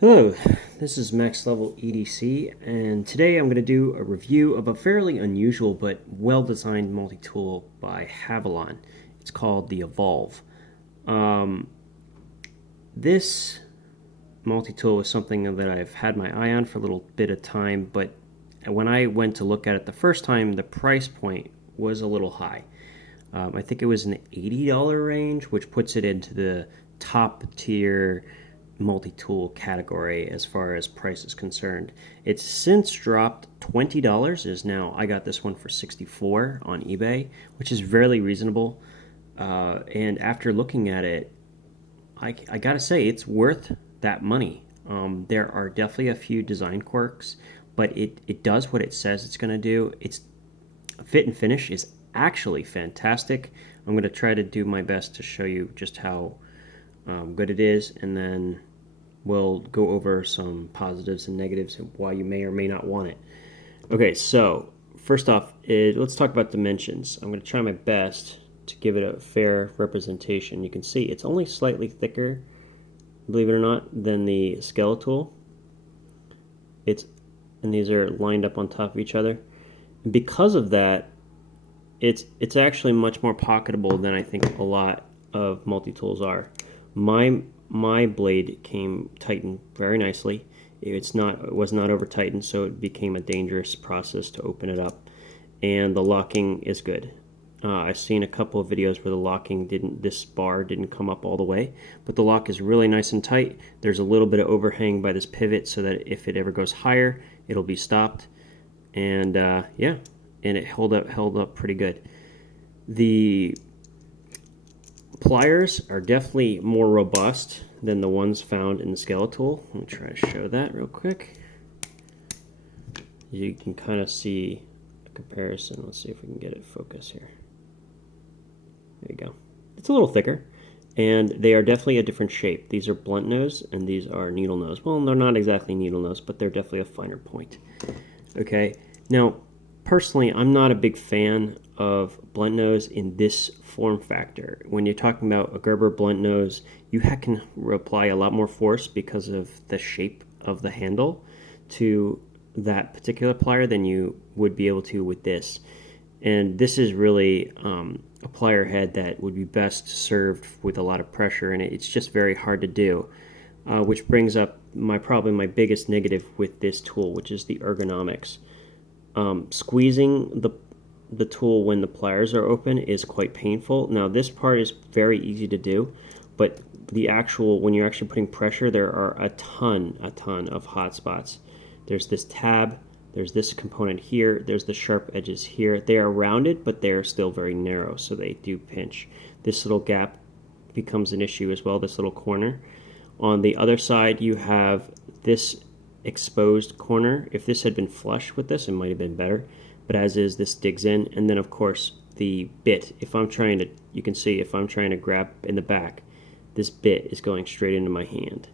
Hello, this is Max Level EDC, and today I'm going to do a review of a fairly unusual but well-designed multi-tool by Havalon. It's called the Evolve. This multi-tool is something that I've had my eye on for a little bit of time, but when I went to look at it the first time, the price point was a little high. I think it was in the $80 range, which puts it into the top tier multi-tool category as far as price is concerned. It's since dropped $20. Is now I got this one for $64 on eBay, which is fairly reasonable. And after looking at it, I gotta say it's worth that money. There are definitely a few design quirks, but it does what it says it's going to do. Its fit and finish is actually fantastic. I'm going to try to do my best to show you just how good it is, and then we'll go over some positives and negatives and why you may or may not want it. Okay, so first off, let's talk about dimensions. I'm going to try my best to give it a fair representation. You can see it's only slightly thicker, believe it or not, than the Scalpel. And these are lined up on top of each other. And because of that, it's actually much more pocketable than I think a lot of multi-tools are. My blade came tightened very nicely. It was not over tightened, so it became a dangerous process to open it up. And the locking is good. I've seen a couple of videos where the locking this bar didn't come up all the way, but the lock is really nice and tight. There's a little bit of overhang by this pivot so that if it ever goes higher, it'll be stopped. And yeah, and it held up pretty good. The pliers are definitely more robust than the ones found in the Scalpel. Let me try to show that real quick. You can kind of see a comparison. Let's see if we can get it focus here. There you go. It's a little thicker, and they are definitely a different shape. These are blunt nose, and these are needle nose. Well, they're not exactly needle nose, but they're definitely a finer point. Okay, now personally, I'm not a big fan of blunt nose in this form factor. When you're talking about a Gerber blunt nose, you can apply a lot more force because of the shape of the handle to that particular plier than you would be able to with this. And this is really a plier head that would be best served with a lot of pressure, and it's just very hard to do, which brings up probably my biggest negative with this tool, which is the ergonomics. Squeezing the tool when the pliers are open is quite painful. Now this part is very easy to do, but when you're actually putting pressure, there are a ton of hot spots. There's this tab, there's this component here, there's the sharp edges here. They are rounded, but they are still very narrow, so they do pinch. This little gap becomes an issue as well, this little corner. On the other side, you have this exposed corner. If this had been flush with this, it might have been better, but as is, this digs in. And then of course the bit, you can see if I'm trying to grab in the back, this bit is going straight into my hand.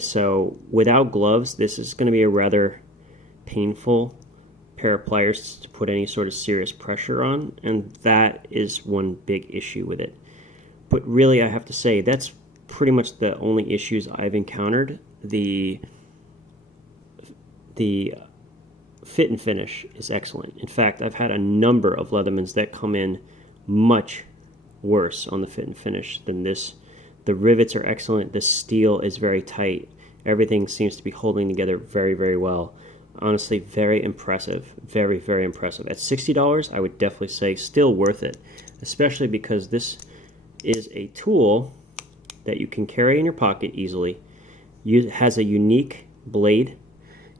So without gloves, this is going to be a rather painful pair of pliers to put any sort of serious pressure on, and that is one big issue with it. But really, I have to say that's pretty much the only issues I've encountered. The fit and finish is excellent. In fact, I've had a number of Leathermans that come in much worse on the fit and finish than this. The rivets are excellent. The steel is very tight. Everything seems to be holding together very, very well. Honestly, very impressive. Very, very impressive. At $60, I would definitely say still worth it, especially because this is a tool that you can carry in your pocket easily. It has a unique blade,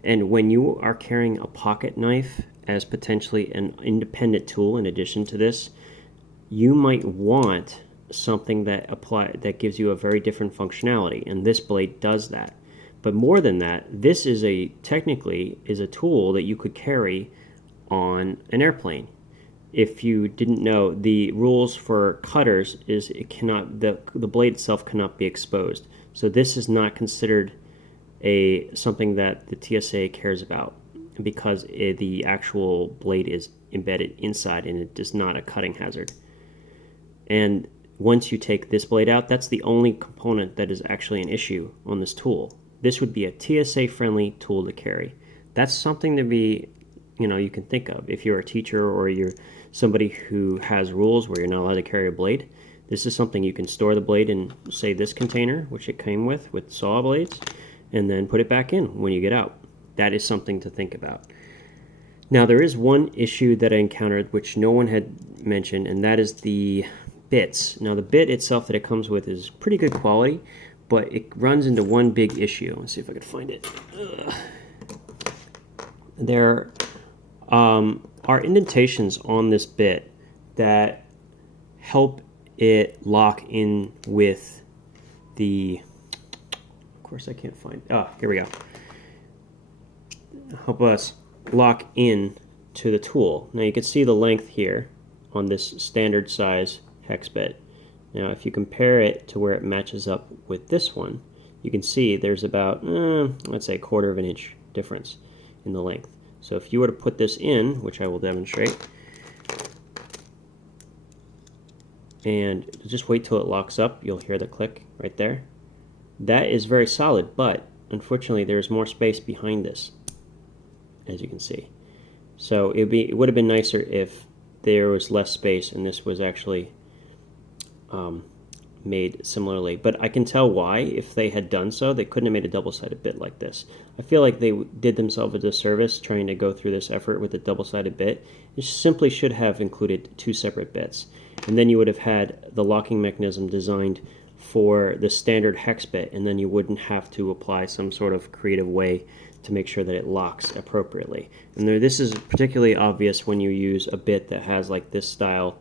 and when you are carrying a pocket knife as potentially an independent tool in addition to this, you might want something that gives you a very different functionality, and this blade does that. But more than that, this is technically a tool that you could carry on an airplane. If you didn't know, the rules for cutters is the blade itself cannot be exposed. So this is not considered something that the TSA cares about, because the actual blade is embedded inside and it is not a cutting hazard. And once you take this blade out, that's the only component that is actually an issue on this tool. this would be a TSA-friendly tool to carry. That's something to be, you can think of. If you're a teacher or you're somebody who has rules where you're not allowed to carry a blade, this is something you can store the blade in, say, this container, which it came with saw blades, and then put it back in when you get out. That is something to think about. Now, there is one issue that I encountered which no one had mentioned, and that is the bits. Now, the bit itself that it comes with is pretty good quality, but it runs into one big issue. Let's see if I can find it. There are indentations on this bit that help it lock in with the, of course I can't find, here we go. Help us lock in to the tool. Now you can see the length here on this standard size hex bit. Now if you compare it to where it matches up with this one, you can see there's about, let's say, 1/4 of an inch difference in the length. So if you were to put this in, which I will demonstrate, and just wait till it locks up, you'll hear the click right there. That is very solid, but unfortunately there's more space behind this, as you can see. So it would have been nicer if there was less space and this was actually made similarly. But I can tell why. If they had done so, they couldn't have made a double-sided bit like this. I feel like they did themselves a disservice trying to go through this effort with a double-sided bit. It simply should have included 2 separate bits. And then you would have had the locking mechanism designed for the standard hex bit, and then you wouldn't have to apply some sort of creative way to make sure that it locks appropriately. And this is particularly obvious when you use a bit that has like this style.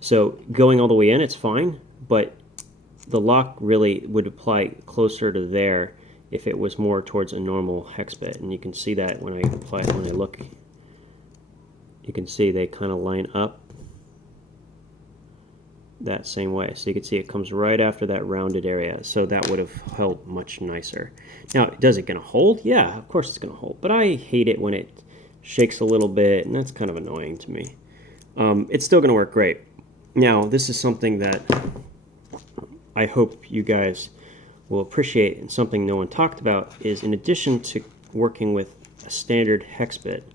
So going all the way in, it's fine, but the lock really would apply closer to there if it was more towards a normal hex bit. And you can see that when I apply it, when I look, you can see they kind of line up that same way. So you can see it comes right after that rounded area, so that would have held much nicer. Now, does it going to hold? Yeah, of course it's going to hold, but I hate it when it shakes a little bit, and that's kind of annoying to me. It's still going to work great. Now, this is something that I hope you guys will appreciate, and something no one talked about is, in addition to working with a standard hex bit,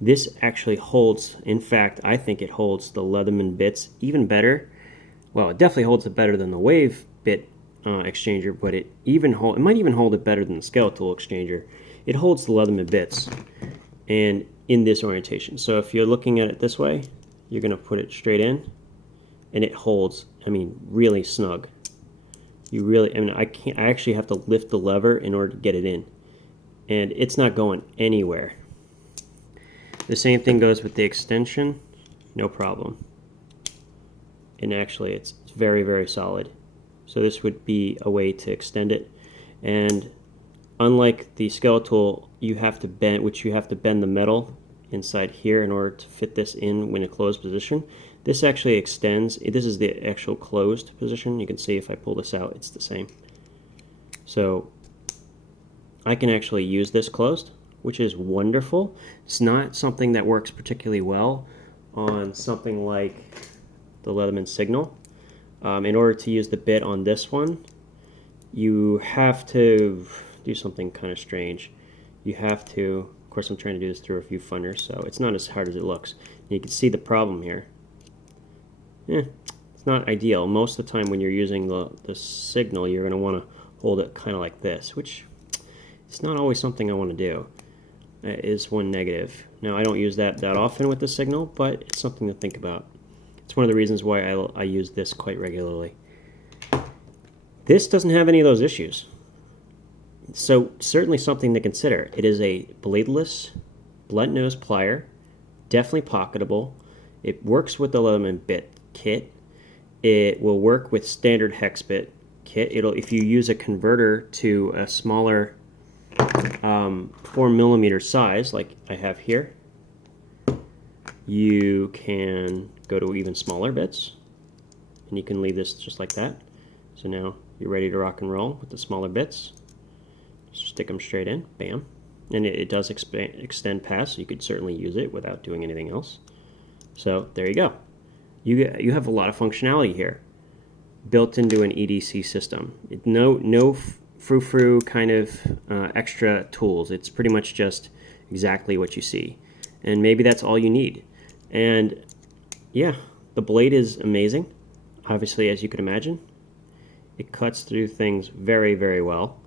this actually holds, in fact, I think it holds the Leatherman bits even better. Well, it definitely holds it better than the Wave bit exchanger, but it might even hold it better than the Scalpel exchanger. It holds the Leatherman bits, and in this orientation. So if you're looking at it this way, you're going to put it straight in, and it holds, I mean, really snug. I actually have to lift the lever in order to get it in, and it's not going anywhere. The same thing goes with the extension, no problem. And actually it's very, very solid. So this would be a way to extend it. And unlike the Skeletal, you have to bend the metal inside here in order to fit this in a closed position. This actually extends. This is the actual closed position. You can see if I pull this out, it's the same. So I can actually use this closed, which is wonderful. It's not something that works particularly well on something like the Leatherman Signal. In order to use the bit on this one, you have to do something kind of strange. You have to, of course I'm trying to do this through a few funners, so it's not as hard as it looks. And you can see the problem here. It's not ideal. Most of the time when you're using the Signal, you're going to want to hold it kind of like this, which it's not always something I want to do. That is one negative. Now, I don't use that often with the Signal, but it's something to think about. It's one of the reasons why I use this quite regularly. This doesn't have any of those issues. So certainly something to consider. It is a bladeless, blunt nose plier, definitely pocketable. It works with the Leatherman bit kit. It will work with standard hex bit kit. If you use a converter to a smaller 4mm size like I have here, you can go to even smaller bits, and you can leave this just like that. So now you're ready to rock and roll with the smaller bits. Just stick them straight in, bam. And it does extend past, so you could certainly use it without doing anything else. So there you go. You have a lot of functionality here. built into an EDC system. No frou-frou kind of extra tools. It's pretty much just exactly what you see. And maybe that's all you need. And yeah, the blade is amazing. Obviously, as you can imagine, it cuts through things very, very well.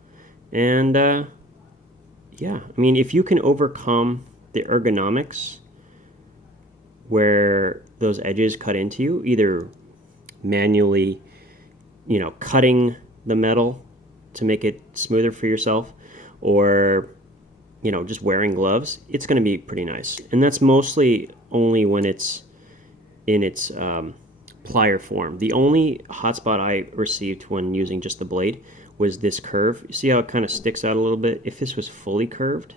And yeah, I mean, if you can overcome the ergonomics where those edges cut into you, either manually, you know, cutting the metal to make it smoother for yourself, or, you know, just wearing gloves, it's going to be pretty nice. And that's mostly only when it's in its plier form. The only hotspot I received when using just the blade was this curve. You see how it kind of sticks out a little bit? If this was fully curved,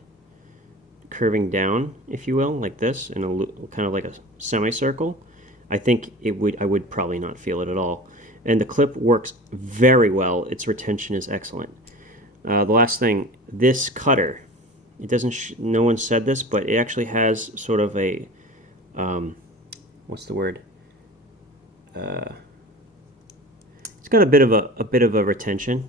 curving down, if you will, like this, in a kind of like a semicircle, I think I would probably not feel it at all. And the clip works very well. Its retention is excellent. The last thing, this cutter, it doesn't. No one said this, but it actually has sort of a what's the word? It's got a bit of a retention.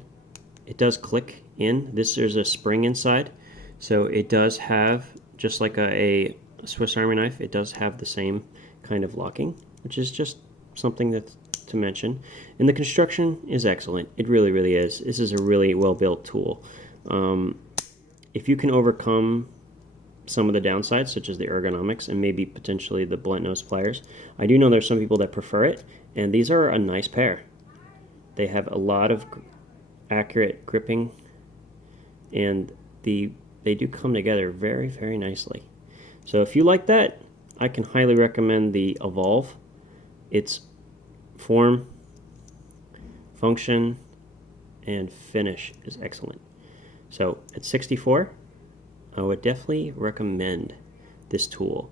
It does click in. There's a spring inside, so it does have, just like a Swiss Army knife, it does have the same kind of locking, which is just something that's to mention. And the construction is excellent. It really, really is. This is a really well-built tool. If you can overcome some of the downsides, such as the ergonomics and maybe potentially the blunt nose pliers, I do know there's some people that prefer it, and these are a nice pair. They have a lot of accurate gripping, and they do come together very, very nicely. So if you like that, I can highly recommend the Evolve. Its form, function, and finish is excellent. So at $64, I would definitely recommend this tool.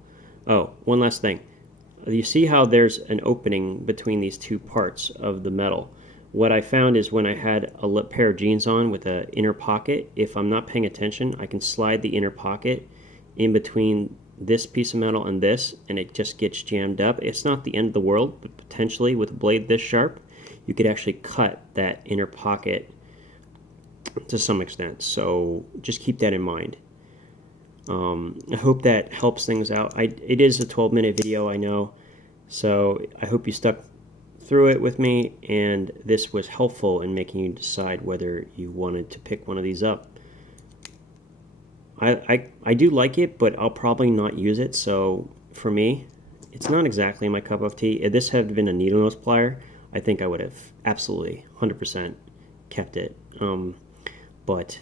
Oh, one last thing. You see how there's an opening between these two parts of the metal? What I found is when I had a pair of jeans on with an inner pocket, if I'm not paying attention, I can slide the inner pocket in between this piece of metal and this, and it just gets jammed up. It's not the end of the world, but potentially with a blade this sharp, you could actually cut that inner pocket to some extent. So just keep that in mind. I hope that helps things out. It is a 12-minute video, I know, so I hope you stuck through it with me, and this was helpful in making you decide whether you wanted to pick one of these up. I do like it, but I'll probably not use it, so for me, it's not exactly my cup of tea. If this had been a needle nose plier, I think I would have absolutely 100% kept it. But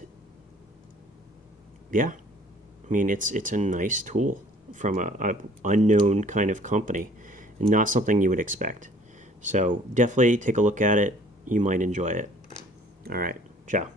yeah, I mean, it's a nice tool from a unknown kind of company, and not something you would expect. So definitely take a look at it. You might enjoy it. All right, ciao.